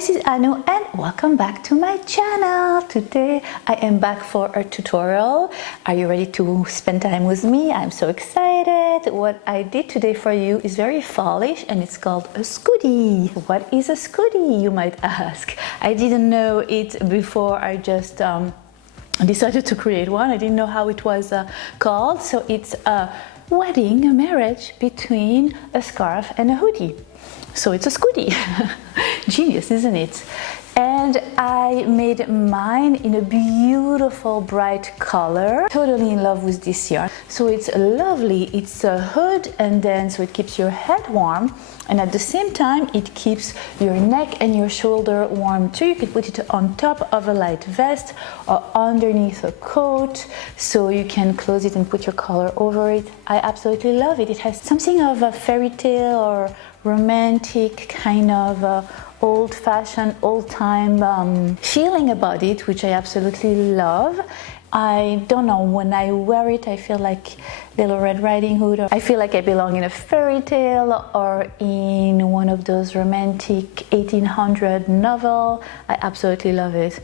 this is Anu and welcome back to my channel. Today I am back for a tutorial. Are you ready to spend time with me? I'm so excited. What I did today for you is very fallish and it's called a scoody. What is a scoody, you might ask? I didn't know it before I just decided to create one. I didn't know how it was called. So it's a wedding, a marriage between a scarf and a hoodie. So it's a scoody. Genius, isn't it? And I made mine in a beautiful bright color. Totally in love with this yarn. So it's lovely. It's a hood, and then so it keeps your head warm, and at the same time it keeps your neck and your shoulder warm too. You can put it on top of a light vest or underneath a coat, so you can close it and put your collar over it. I absolutely love it. It has something of a fairy tale or romantic kind of old-fashioned, old-time feeling about it, which I absolutely love. I don't know, when I wear it I feel like Little Red Riding Hood, or I feel like I belong in a fairy tale or in one of those romantic 1800 novel. I absolutely love it.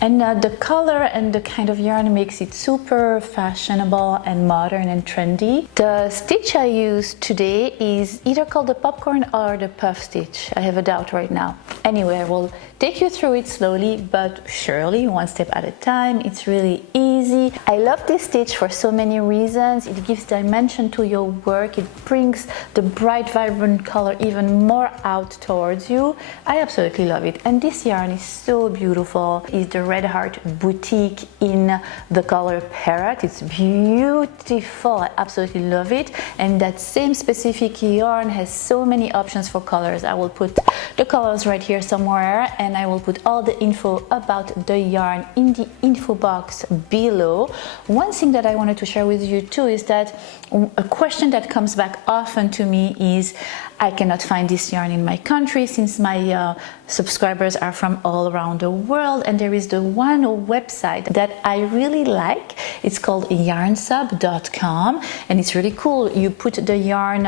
And the color and the kind of yarn makes it super fashionable and modern and trendy. The stitch I used today is either called the popcorn or the puff stitch. I have a doubt right now. Anyway, I will take you through it slowly but surely, one step at a time. It's really easy. I love this stitch for so many reasons. It gives dimension to your work. It brings the bright, vibrant color even more out towards you. I absolutely love it. And this yarn is so beautiful. It's the Red Heart Boutique in the color Parrot. It's beautiful. I absolutely love it. And that same specific yarn has so many options for colors. I will put the colors right here somewhere, and I will put all the info about the yarn in the info box below. One thing that I wanted to share with you too is that a question that comes back often to me is, I cannot find this yarn in my country since my subscribers are from all around the world, and there is the one website that I really like. It's called yarnsub.com, and it's really cool. You put the yarn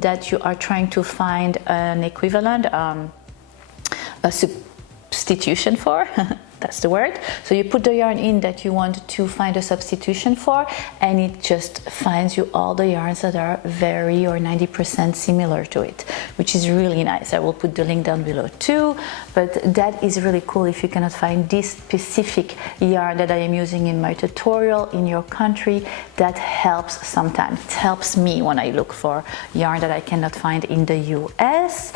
that you are trying to find an equivalent, a substitution for. That's the word. So you put the yarn in that you want to find a substitution for, and it just finds you all the yarns that are very or 90% similar to it, which is really nice. I will put the link down below too, but that is really cool if you cannot find this specific yarn that I am using in my tutorial in your country. That helps sometimes. It helps me when I look for yarn that I cannot find in the US.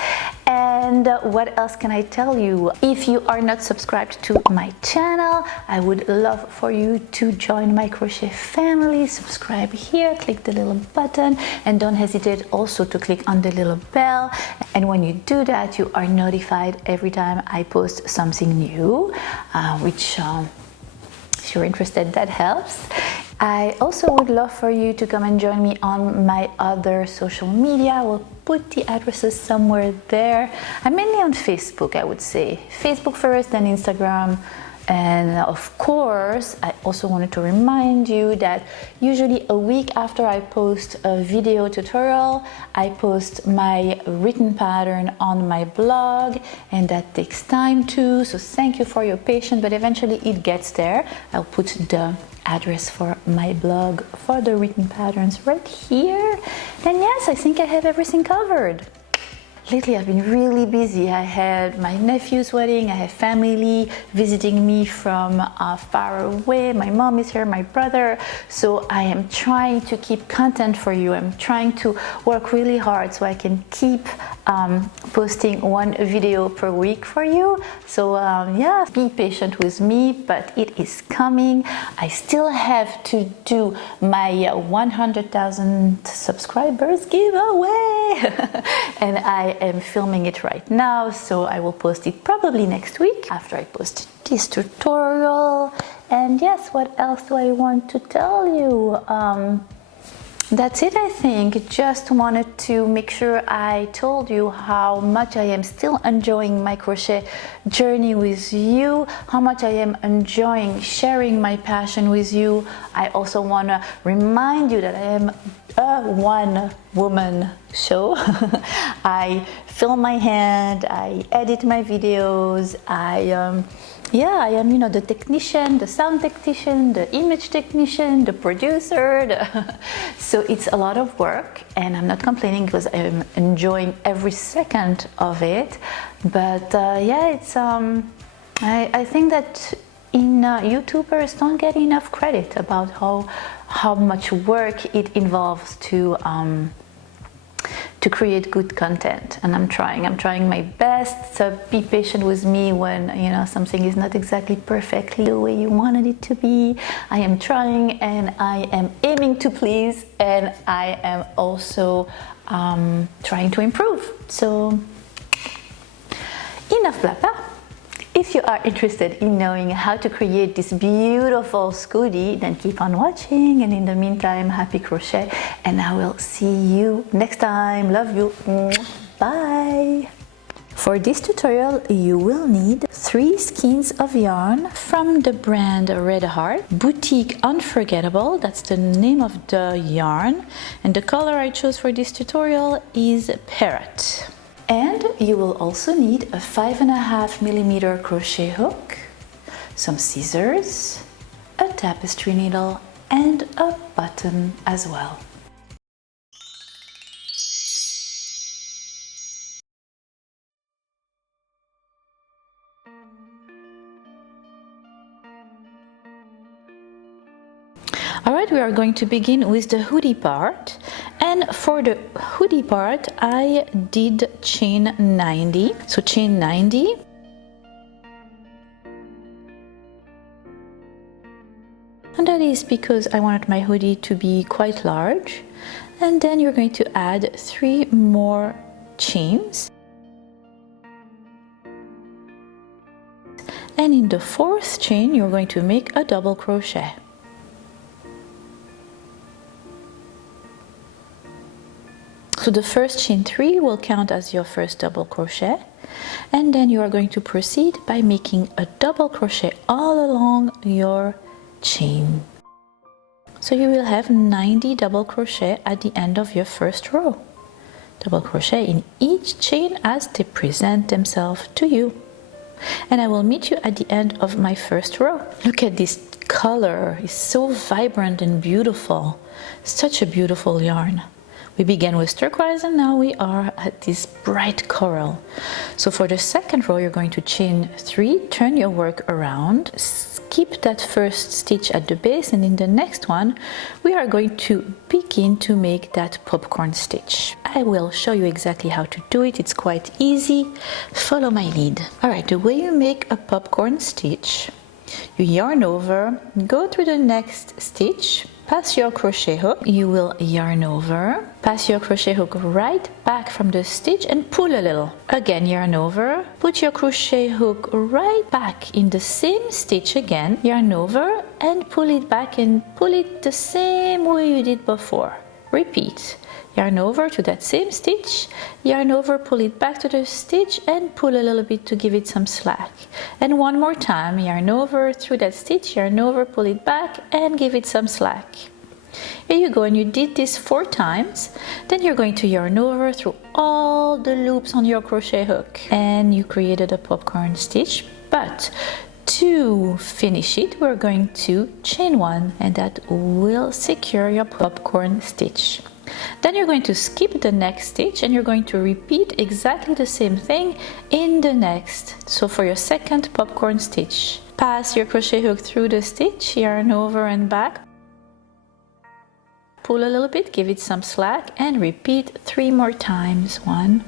And what else can I tell you? If you are not subscribed to my channel, I would love for you to join my crochet family. Subscribe here, click the little button, and don't hesitate also to click on the little bell. And when you do that, you are notified every time I post something new, which if you're interested, that helps. I also would love for you to come and join me on my other social media. I will put the addresses somewhere there. I'm mainly on Facebook, I would say. Facebook first, then Instagram. And of course, I also wanted to remind you that usually a week after I post a video tutorial, I post my written pattern on my blog, and that takes time too. So thank you for your patience, but eventually it gets there. I'll put the address for my blog for the written patterns right here. And yes, I think I have everything covered. Lately I've been really busy. I had my nephew's wedding, I have family visiting me from far away. My mom is here, my brother. So I am trying to keep content for you. I'm trying to work really hard so I can keep posting one video per week for you. So yeah, be patient with me, but it is coming. I still have to do my 100,000 subscribers giveaway. And I am filming it right now, so I will post it probably next week after I post this tutorial. And yes, what else do I want to tell you? That's it, I think. Just wanted to make sure I told you how much I am still enjoying my crochet journey with you, how much I am enjoying sharing my passion with you. I also want to remind you that I am a one-woman show. I film my hand, I edit my videos, yeah, I am, you know, the technician, the sound technician, the image technician, the producer. So it's a lot of work, and I'm not complaining because I'm enjoying every second of it. But yeah, it's I think that YouTubers don't get enough credit about how much work it involves to create good content, and I'm trying my best. So be patient with me when, you know, something is not exactly perfectly the way you wanted it to be. I am trying, and I am aiming to please, and I am also trying to improve. So enough blabla. If you are interested in knowing how to create this beautiful scudi, then keep on watching, and in the meantime, happy crochet, and I will see you next time. Love you. Bye. For this tutorial, you will need 3 skeins of yarn from the brand Red Heart, Boutique Unforgettable, that's the name of the yarn, and the color I chose for this tutorial is Parrot. And you will also need a 5.5mm crochet hook, some scissors, a tapestry needle, and a button as well. Alright, we are going to begin with the hoodie part, and for the hoodie part I did chain 90, so chain 90, and that is because I wanted my hoodie to be quite large. And then you're going to add 3 more chains, and in the 4th chain you're going to make a double crochet. So the first chain 3 will count as your first double crochet, and then you are going to proceed by making a double crochet all along your chain. So you will have 90 double crochet at the end of your first row. Double crochet in each chain as they present themselves to you. And I will meet you at the end of my first row. Look at this color, it's so vibrant and beautiful. Such a beautiful yarn. We began with turquoise, and now we are at this bright coral. So for the second row, you're going to chain 3, turn your work around, skip that first stitch at the base, and in the next one, we are going to begin to make that popcorn stitch. I will show you exactly how to do it. It's quite easy. Follow my lead. All right, the way you make a popcorn stitch, you yarn over, go through the next stitch, pass your crochet hook, you will yarn over, pass your crochet hook right back from the stitch and pull a little. Again, yarn over, put your crochet hook right back in the same stitch again, yarn over and pull it back and pull it the same way you did before. Repeat. Yarn over to that same stitch, yarn over, pull it back to the stitch and pull a little bit to give it some slack. And one more time, yarn over through that stitch, yarn over, pull it back and give it some slack. Here you go, and you did this 4 times. Then you're going to yarn over through all the loops on your crochet hook, and you created a popcorn stitch. But to finish it, we're going to chain 1, and that will secure your popcorn stitch. Then you're going to skip the next stitch, and you're going to repeat exactly the same thing in the next. So for your second popcorn stitch, pass your crochet hook through the stitch, yarn over and back, pull a little bit, give it some slack, and repeat 3 more times. 1,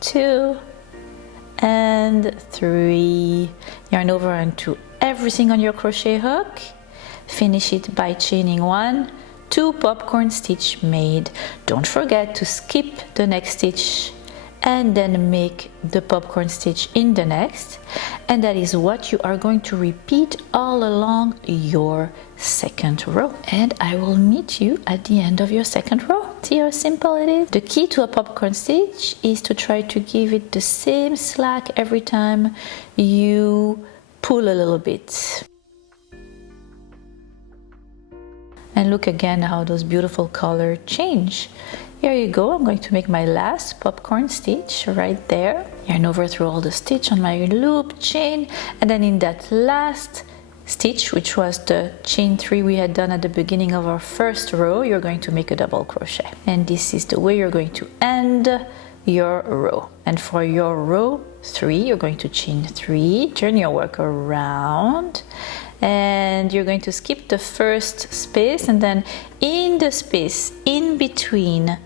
2, and 3. Yarn over into everything on your crochet hook. Finish it by chaining 1, 2 popcorn stitch made. Don't forget to skip the next stitch and then make the popcorn stitch in the next, and that is what you are going to repeat all along your second row. And I will meet you at the end of your second row. See how simple it is? The key to a popcorn stitch is to try to give it the same slack every time you pull a little bit. And look again how those beautiful colors change. Here you go, I'm going to make my last popcorn stitch right there. Yarn over through all the stitch on my loop, chain, and then in that last stitch, which was the chain 3 we had done at the beginning of our first row, you're going to make a double crochet. And this is the way you're going to end your row. And for your row 3, you're going to chain 3, turn your work around, and you're going to skip the first space, and then in the space in between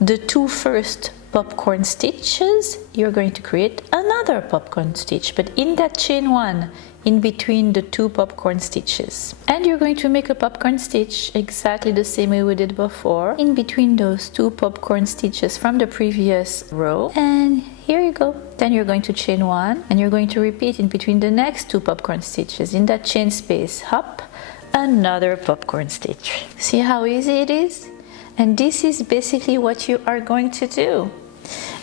the 2 first popcorn stitches, you're going to create another popcorn stitch, but in that chain 1 in between the 2 popcorn stitches. And you're going to make a popcorn stitch exactly the same way we did before, in between those 2 popcorn stitches from the previous row. And here you go. Then you're going to chain 1, and you're going to repeat in between the next 2 popcorn stitches. In that chain space, hop, another popcorn stitch. See how easy it is? And this is basically what you are going to do.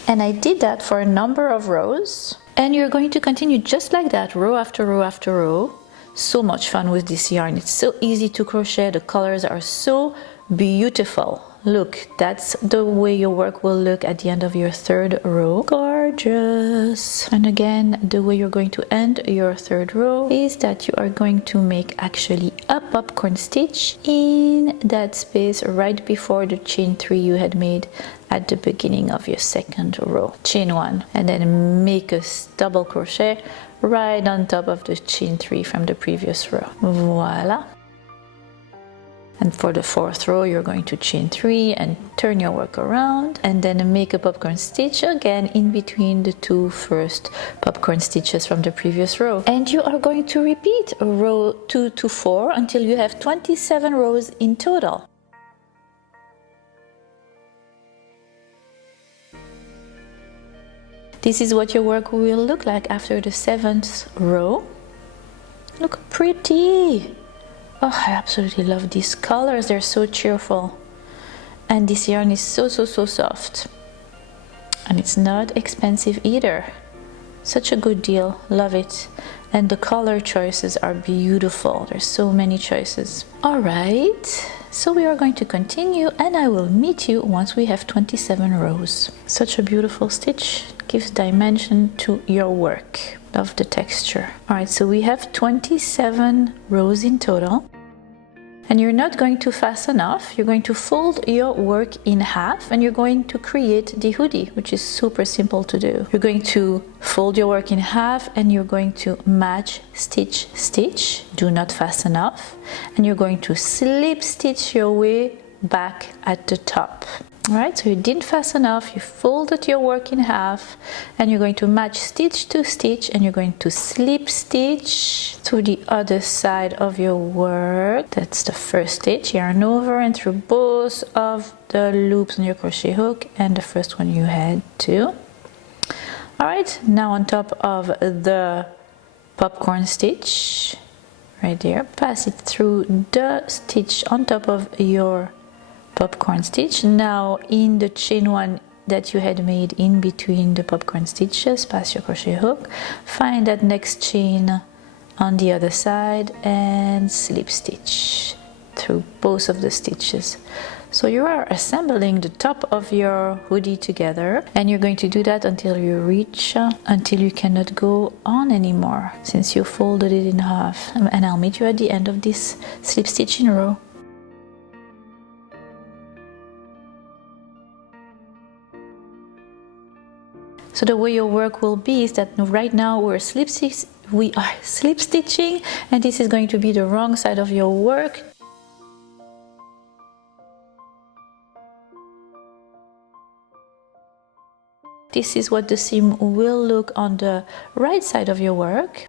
And I did that for a number of rows. And you're going to continue just like that, row after row after row. So much fun with this yarn. It's so easy to crochet. The colors are so beautiful. Look, that's the way your work will look at the end of your 3rd row. Gorgeous. And again, the way you're going to end your 3rd row is that you are going to make actually a popcorn stitch in that space right before the chain 3 you had made at the beginning of your 2nd row. Chain 1, and then make a double crochet right on top of the chain 3 from the previous row. Voila. And for the 4th row, you're going to chain 3 and turn your work around, and then make a popcorn stitch again in between the 2 first popcorn stitches from the previous row. And you are going to repeat row 2 to 4 until you have 27 rows in total. This is what your work will look like after the 7th row. Look pretty! Oh, I absolutely love these colors, they're so cheerful. And this yarn is so soft. And it's not expensive either. Such a good deal, love it. And the color choices are beautiful, there's so many choices. Alright, so we are going to continue, and I will meet you once we have 27 rows. Such a beautiful stitch, gives dimension to your work. Love the texture. Alright, so we have 27 rows in total. And you're not going to fasten off, you're going to fold your work in half, and you're going to create the hoodie, which is super simple to do. You're going to fold your work in half, and you're going to match stitch stitch, do not fasten off, and you're going to slip stitch your way back at the top. Alright, so you didn't fasten off, you folded your work in half, and you're going to match stitch to stitch, and you're going to slip stitch to the other side of your work. That's the first stitch. Yarn over and through both of the loops on your crochet hook, and the first one you had too. Alright, now on top of the popcorn stitch, right there, pass it through the stitch on top of your popcorn stitch. Now in the chain 1 that you had made in between the popcorn stitches, pass your crochet hook, find that next chain on the other side, and slip stitch through both of the stitches. So you are assembling the top of your hoodie together, and you're going to do that until you reach until you cannot go on anymore, since you folded it in half. And I'll meet you at the end of this slip stitching row. So the way your work will be is that right now we are slip stitching, and this is going to be the wrong side of your work. This is what the seam will look on the right side of your work.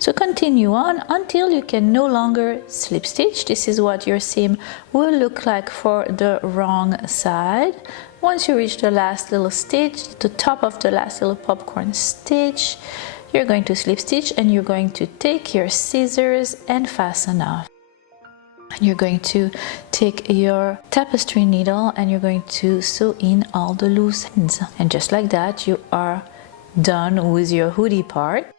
So continue on until you can no longer slip stitch. This is what your seam will look like for the wrong side. Once you reach the last little stitch, the top of the last little popcorn stitch, you're going to slip stitch, and you're going to take your scissors and fasten off. And you're going to take your tapestry needle, and you're going to sew in all the loose ends. And just like that, you are done with your hoodie part.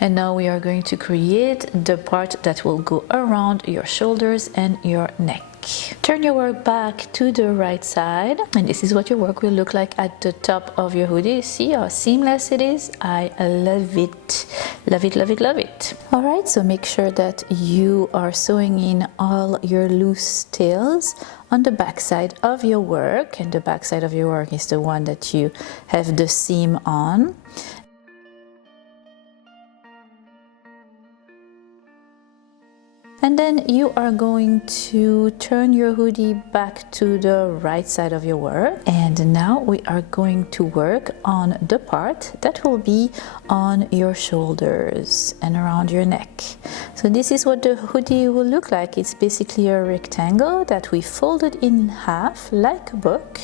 And now we are going to create the part that will go around your shoulders and your neck. Turn your work back to the right side, and this is what your work will look like at the top of your hoodie. See how seamless it is? I love it. Love it, love it, love it. All right, so make sure that you are sewing in all your loose tails on the back side of your work, and the back side of your work is the one that you have the seam on. And then you are going to turn your hoodie back to the right side of your work. And now we are going to work on the part that will be on your shoulders and around your neck. So this is what the hoodie will look like. It's basically a rectangle that we folded in half like a book.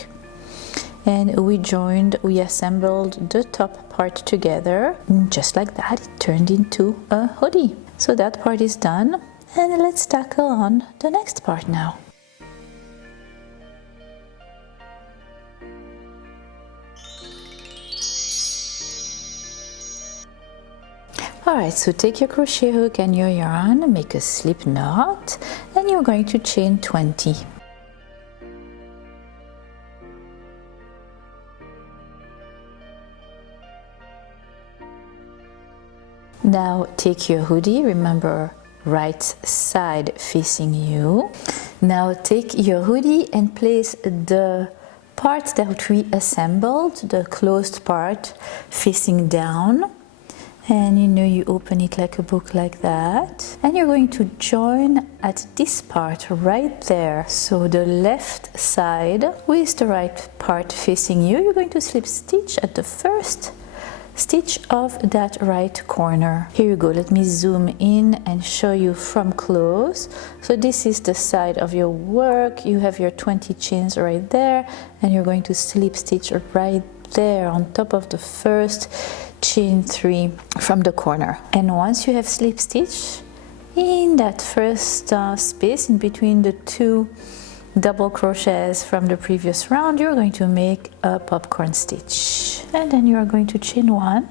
And we assembled the top part together. And just like that, it turned into a hoodie. So that part is done. And let's tackle on the next part now. Alright, so take your crochet hook and your yarn, make a slip knot, and you're going to chain 20. Now take your hoodie, remember, right side facing you. Now take your hoodie and place the part that we assembled, the closed part, facing down. And you open it like a book like that. And you're going to join at this part right there. So the left side with the right part facing you, you're going to slip stitch at the first stitch of that right corner. Here you go, let me zoom in and show you from close. So this is the side of your work, you have your 20 chains right there, and you're going to slip stitch right there on top of the first chain 3 from the corner. And once you have slip stitch in that first space in between the 2 double crochets from the previous round, you're going to make a popcorn stitch, and then you are going to chain 1.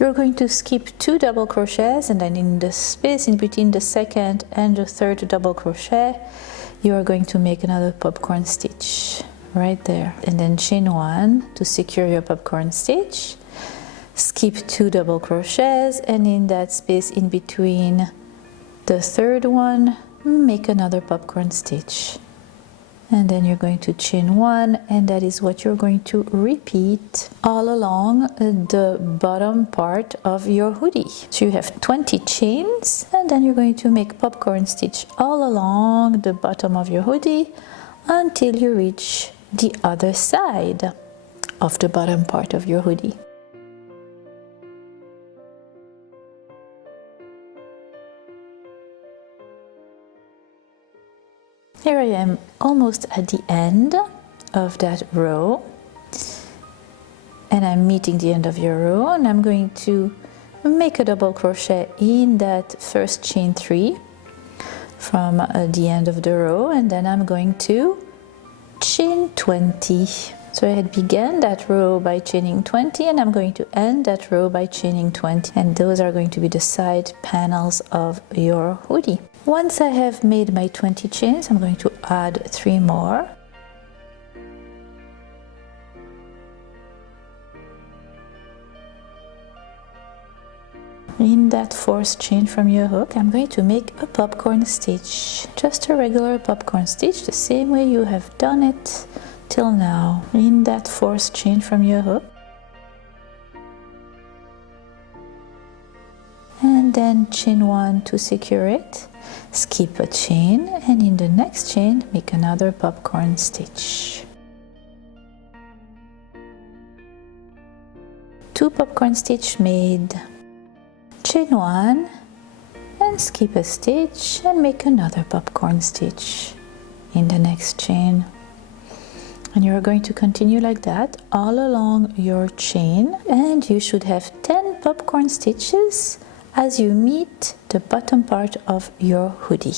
You're going to skip 2 double crochets, and then in the space in between the second and the third double crochet, you are going to make another popcorn stitch right there, and then chain 1 to secure your popcorn stitch. Skip 2 double crochets, and in that space in between the third one, make another popcorn stitch, and then you're going to chain 1, and that is what you're going to repeat all along the bottom part of your hoodie. So you have 20 chains, and then you're going to make popcorn stitch all along the bottom of your hoodie until you reach the other side of the bottom part of your hoodie. Here I am almost at the end of that row, and I'm meeting the end of your row, and I'm going to make a double crochet in that first chain 3 from the end of the row, and then I'm going to chain 20. So I had begun that row by chaining 20, and I'm going to end that row by chaining 20, and those are going to be the side panels of your hoodie. Once I have made my 20 chains, I'm going to add 3 more. In that 4th chain from your hook, I'm going to make a popcorn stitch. Just a regular popcorn stitch, the same way you have done it till now. In that 4th chain from your hook. And then chain 1 to secure it. Skip a chain, and in the next chain make another popcorn stitch. 2 popcorn stitch made. Chain 1 and skip a stitch and make another popcorn stitch in the next chain. And you're going to continue like that all along your chain, and you should have 10 popcorn stitches as you meet the bottom part of your hoodie.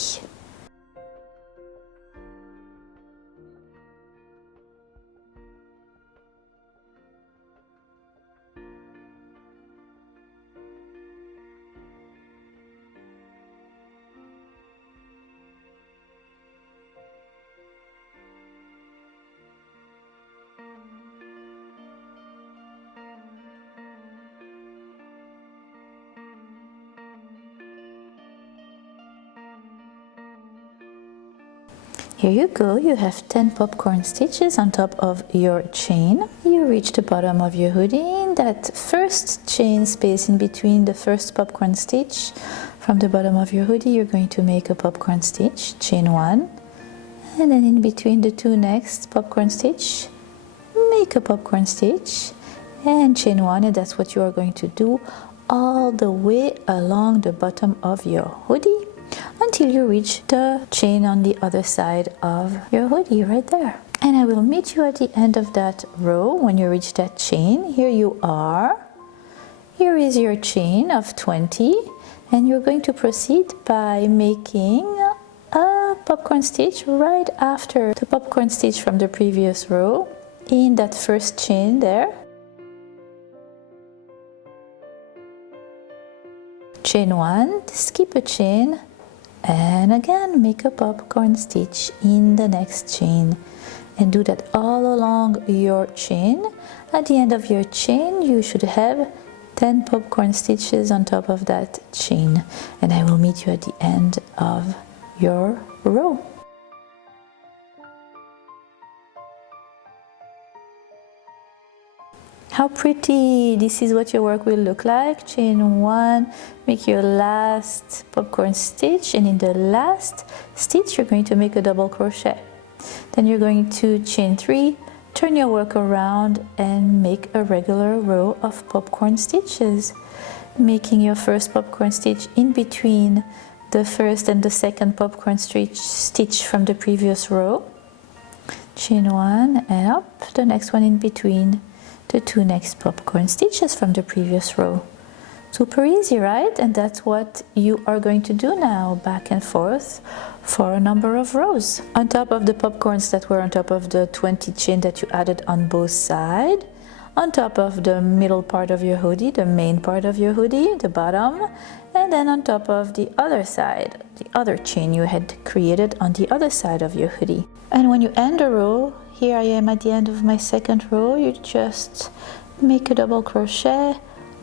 Here you go, you have 10 popcorn stitches on top of your chain. You reach the bottom of your hoodie. In that first chain space in between the first popcorn stitch from the bottom of your hoodie, you're going to make a popcorn stitch, chain 1, and then in between the two next popcorn stitch, make a popcorn stitch and chain 1, and that's what you are going to do all the way along the bottom of your hoodie until you reach the chain on the other side of your hoodie right there. And I will meet you at the end of that row when you reach that chain. Here you are. Here is your chain of 20, and you're going to proceed by making a popcorn stitch right after the popcorn stitch from the previous row in that first chain there. Chain 1, skip a chain, and again make a popcorn stitch in the next chain, and do that all along your chain. At the end of your chain you should have 10 popcorn stitches on top of that chain, and I will meet you at the end of your row. How pretty! This is what your work will look like. Chain 1, make your last popcorn stitch, and in the last stitch you're going to make a double crochet. Then you're going to chain 3, turn your work around and make a regular row of popcorn stitches, making your first popcorn stitch in between the first and the second popcorn stitch from the previous row. Chain 1 and up, the next one in between the two next popcorn stitches from the previous row. Super easy, right? And that's what you are going to do now, back and forth for a number of rows. On top of the popcorns that were on top of the 20 chain that you added on both sides, on top of the middle part of your hoodie, the main part of your hoodie, the bottom, and then on top of the other side, the other chain you had created on the other side of your hoodie. And when you end a row, here I am at the end of my second row, you just make a double crochet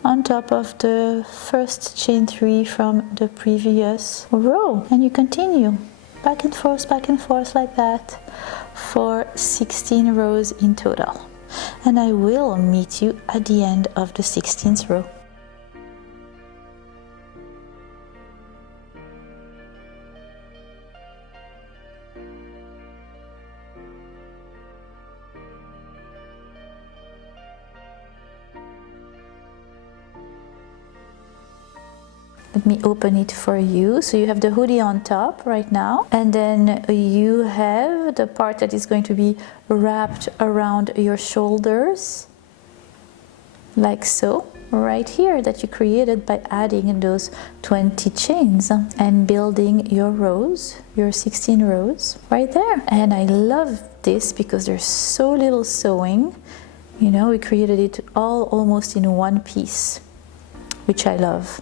on top of the first chain 3 from the previous row, and you continue back and forth like that for 16 rows in total. And I will meet you at the end of the 16th row. Let me open it for you. So you have the hoodie on top right now, and then you have the part that is going to be wrapped around your shoulders, like so, right here, that you created by adding those 20 chains and building your rows, your 16 rows right there. And I love this because there's so little sewing. You know, we created it all almost in one piece, which I love.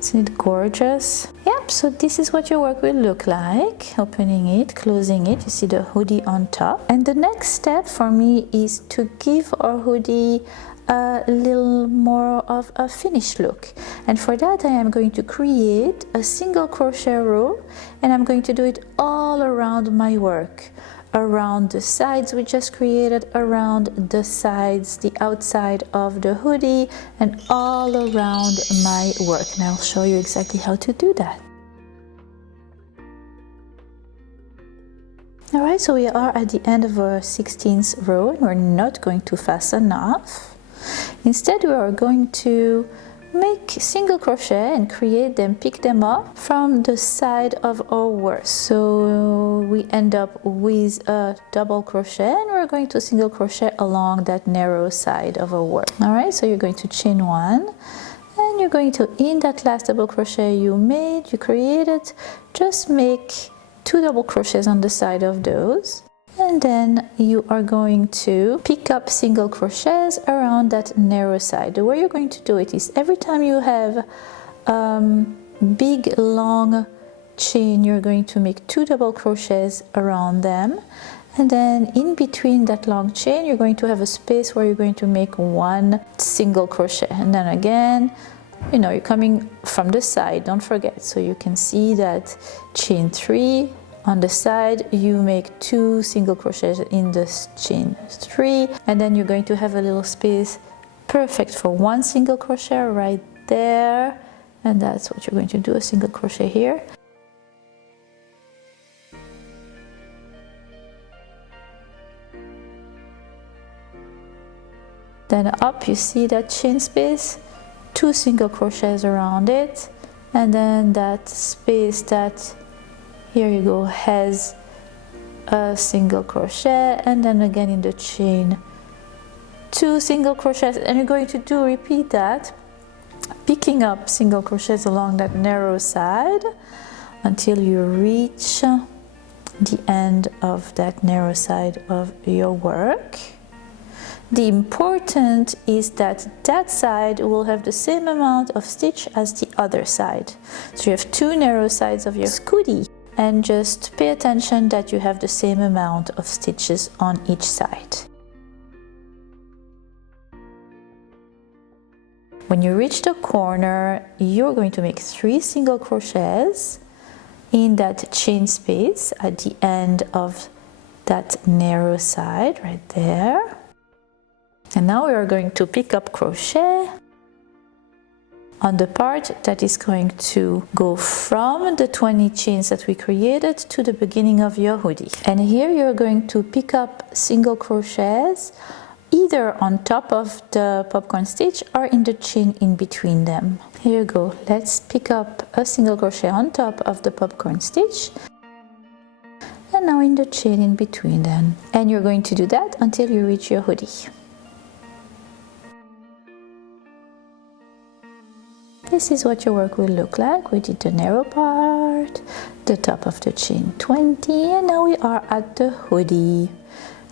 Isn't it gorgeous? Yep, so this is what your work will look like. Opening it, closing it, you see the hoodie on top. And the next step for me is to give our hoodie a little more of a finished look. And for that I am going to create a single crochet row, and I'm going to do it all around my work. Around the sides we just created, around the sides, the outside of the hoodie, and all around my work. And I'll show you exactly how to do that. Alright, so we are at the end of our 16th row, and we're not going to fasten off. Instead we are going to make single crochet and create them, pick them up from the side of our work. So we end up with a double crochet, and we're going to single crochet along that narrow side of our work. All right, so you're going to chain 1, and you're going to, in that last double crochet you made, you created, just make 2 double crochets on the side of those. And then you are going to pick up single crochets around that narrow side. The way you're going to do it is every time you have big long chain, you're going to make 2 double crochets around them, and then in between that long chain you're going to have a space where you're going to make 1 single crochet. And then again, you know, you're coming from the side, don't forget, so you can see that chain 3 On the side, you make 2 single crochets in the chain 3, and then you're going to have a little space perfect for 1 single crochet right there, and that's what you're going to do, a single crochet here. Then up, you see that chain space, 2 single crochets around it, and then that space that, here you go, has a single crochet, and then again in the chain 2 single crochets, and you're going to repeat that, picking up single crochets along that narrow side until you reach the end of that narrow side of your work. The important is that that side will have the same amount of stitch as the other side. So you have 2 narrow sides of your scooty, and just pay attention that you have the same amount of stitches on each side. When you reach the corner, you're going to make 3 single crochets in that chain space at the end of that narrow side right there. And now we are going to pick up crochet on the part that is going to go from the 20 chains that we created to the beginning of your hoodie. And here you're going to pick up single crochets either on top of the popcorn stitch or in the chain in between them. Here you go. Let's pick up a single crochet on top of the popcorn stitch, and now in the chain in between them. And you're going to do that until you reach your hoodie. This is what your work will look like. We did the narrow part, the top of the chain 20, and now we are at the hoodie.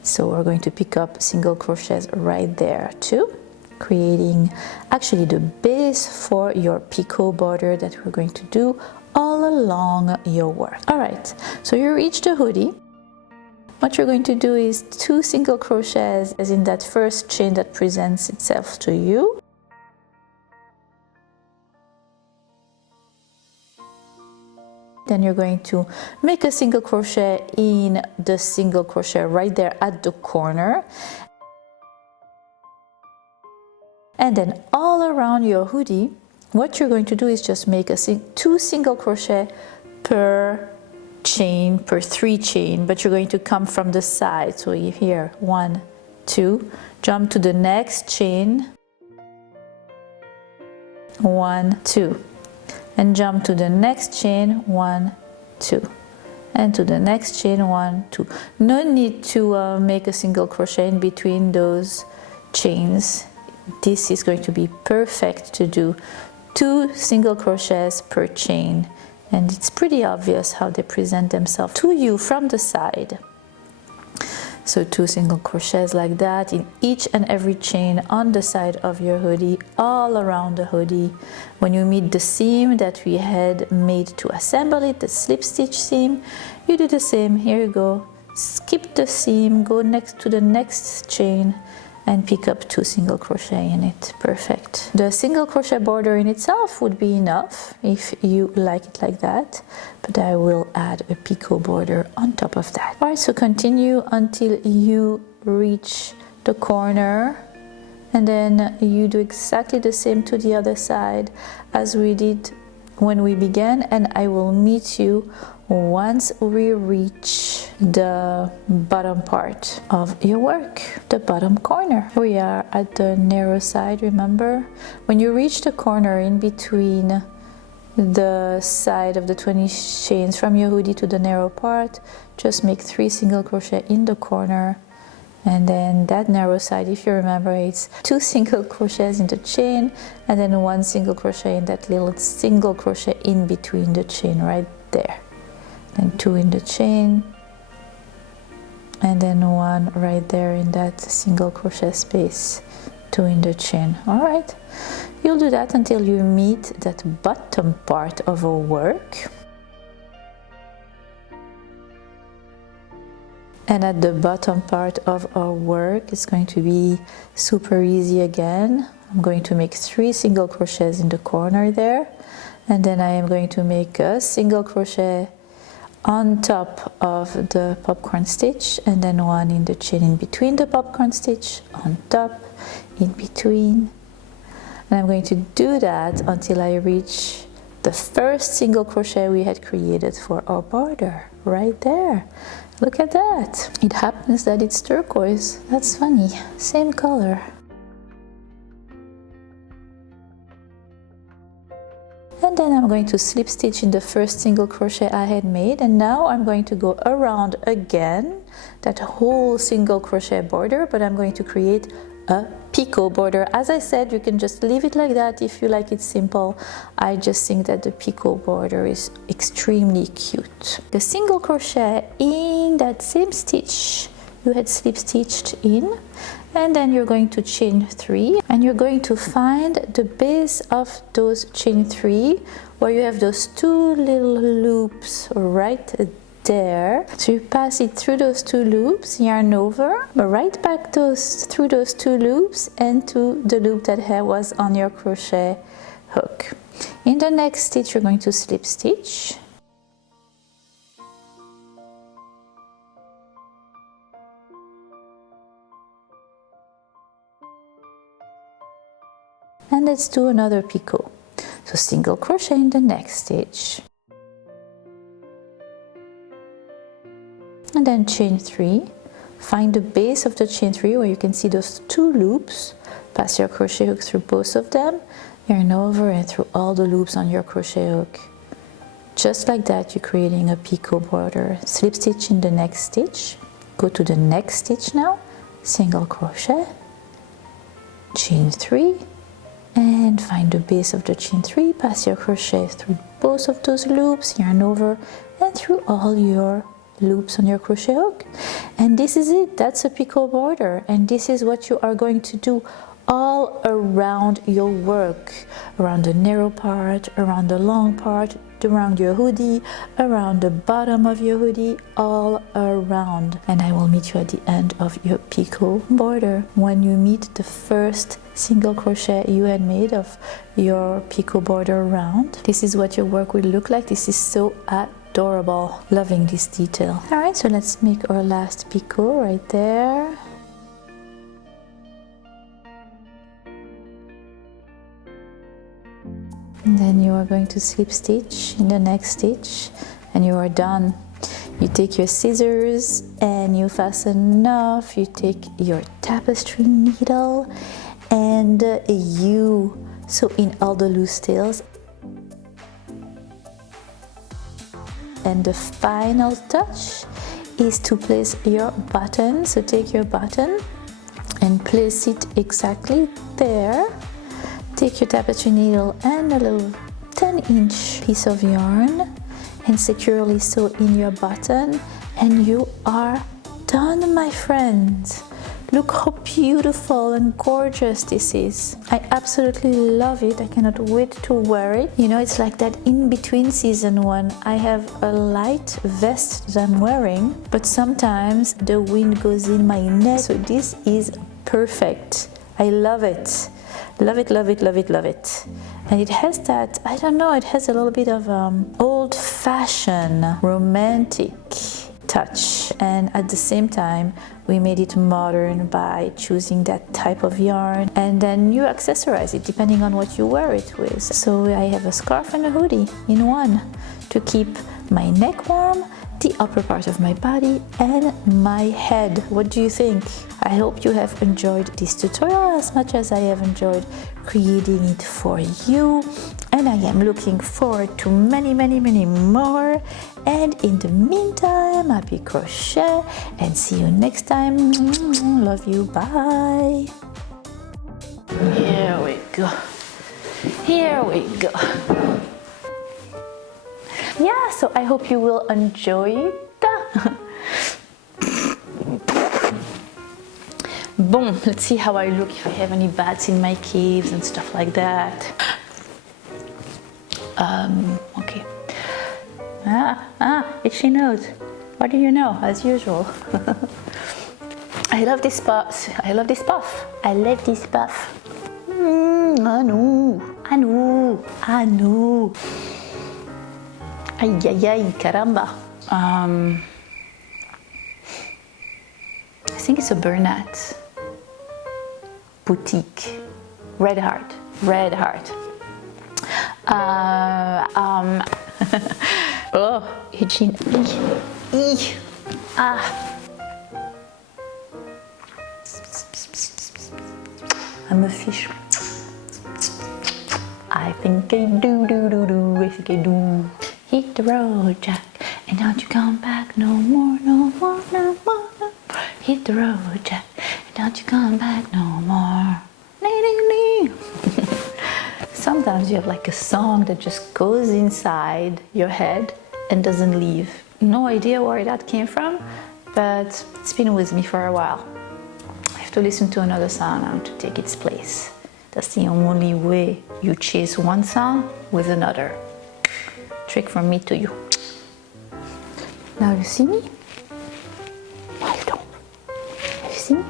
So we're going to pick up single crochets right there too, creating actually the base for your picot border that we're going to do all along your work. All right, so you reach the hoodie. What you're going to do is 2 single crochets as in that first chain that presents itself to you. Then you're going to make a single crochet in the single crochet right there at the corner. And then all around your hoodie, what you're going to do is just make a 2 single crochet per chain, per 3 chain, but you're going to come from the side. So you here, 1, 2, jump to the next chain, 1, 2. And jump to the next chain, 1, 2, and to the next chain, 1, 2. No need to make a single crochet in between those chains. This is going to be perfect to do 2 single crochets per chain, and it's pretty obvious how they present themselves to you from the side. So 2 single crochets like that in each and every chain on the side of your hoodie, all around the hoodie. When you meet the seam that we had made to assemble it, the slip stitch seam, you do the same. Here you go, skip the seam, go next to the next chain and pick up 2 single crochet in it. Perfect. The single crochet border in itself would be enough if you like it like that, but I will add a picot border on top of that. All right, so continue until you reach the corner, and then you do exactly the same to the other side as we did when we began, and I will meet you once we reach the bottom part of your work, the bottom corner. We are at the narrow side, remember? When you reach the corner in between the side of the 20 chains from your hoodie to the narrow part, just make 3 single crochet in the corner, and then that narrow side, if you remember, it's 2 single crochets in the chain and then 1 single crochet in that little single crochet in between the chain right there. Then 2 in the chain, and then 1 right there in that single crochet space, 2 in the chain. All right, you'll do that until you meet that bottom part of our work. And at the bottom part of our work, it's going to be super easy again. I'm going to make 3 single crochets in the corner there, and then I am going to make a single crochet on top of the popcorn stitch, and then one in the chain in between the popcorn stitch, on top, in between. And I'm going to do that until I reach the first single crochet we had created for our border, right there. Look at that. It happens that it's turquoise. That's funny. Same color. And then I'm going to slip stitch in the first single crochet I had made, and now I'm going to go around again that whole single crochet border, but I'm going to create a picot border. As I said, you can just leave it like that if you like it simple. I just think that the picot border is extremely cute. The single crochet in that same stitch you had slip stitched in, and then you're going to chain 3, and you're going to find the base of those chain 3 where you have those 2 little loops right there. So you pass it through those 2 loops, yarn over, right back through those 2 loops and to the loop that was on your crochet hook. In the next stitch you're going to slip stitch, and let's do another picot. So single crochet in the next stitch, and then chain 3, find the base of the chain 3 where you can see those 2 loops, pass your crochet hook through both of them, yarn over and through all the loops on your crochet hook. Just like that, you're creating a picot border. Slip stitch in the next stitch, go to the next stitch now, single crochet, chain 3, and find the base of the chain 3, pass your crochet through both of those loops, yarn over and through all your loops on your crochet hook. And this is it. That's a picot border, and this is what you are going to do all around your work, around the narrow part, around the long part, around your hoodie, around the bottom of your hoodie, all around. And I will meet you at the end of your picot border. When you meet the first single crochet you had made of your picot border round, this is what your work will look like. This is so adorable. Loving this detail. All right, so let's make our last picot right there. And then you are going to slip stitch in the next stitch, and you are done. You take your scissors and you fasten off. You take your tapestry needle and you sew in all the loose tails. And the final touch is to place your button. So take your button and place it exactly there. Take your tapestry needle and a little 10-inch piece of yarn and securely sew in your button, and you are done, my friends. Look how beautiful and gorgeous this is. I absolutely love it. I cannot wait to wear it. You know, it's like that in between season one. I have a light vest that I'm wearing, but sometimes the wind goes in my neck. So this is perfect. I love it. Love it, love it, love it, love it. And it has that, I don't know, it has a little bit of old-fashioned, romantic touch. And at the same time, we made it modern by choosing that type of yarn. And then you accessorize it depending on what you wear it with. So I have a scarf and a hoodie in one to keep my neck warm, the upper part of my body and my head. What do you think? I hope you have enjoyed this tutorial as much as I have enjoyed creating it for you, and I am looking forward to many more. And in the meantime, happy crochet and see you next time. Love you, bye. Here we go. Here we go. Yeah, so I hope you will enjoy it. Boom, let's see how I look, if I have any bats in my caves and stuff like that. Okay. Itchy nose. What do you know, as usual? I love this puff. I love this puff. I love this puff. Anu. Ay, ay, ay, caramba. I think it's a Burnett Boutique. Red Heart. Red Heart. Oh, itching. I'm a fish. I think I do. I think I do. Hit the road, Jack, and don't you come back no more. Hit the road, Jack, and don't you come back no more. Sometimes you have like a song that just goes inside your head and doesn't leave. No idea where that came from, but it's been with me for a while. I have to listen to another song now to take its place. That's the only way you chase one song with another. Trick from me to you. Now you see me? No, you don't. You see me?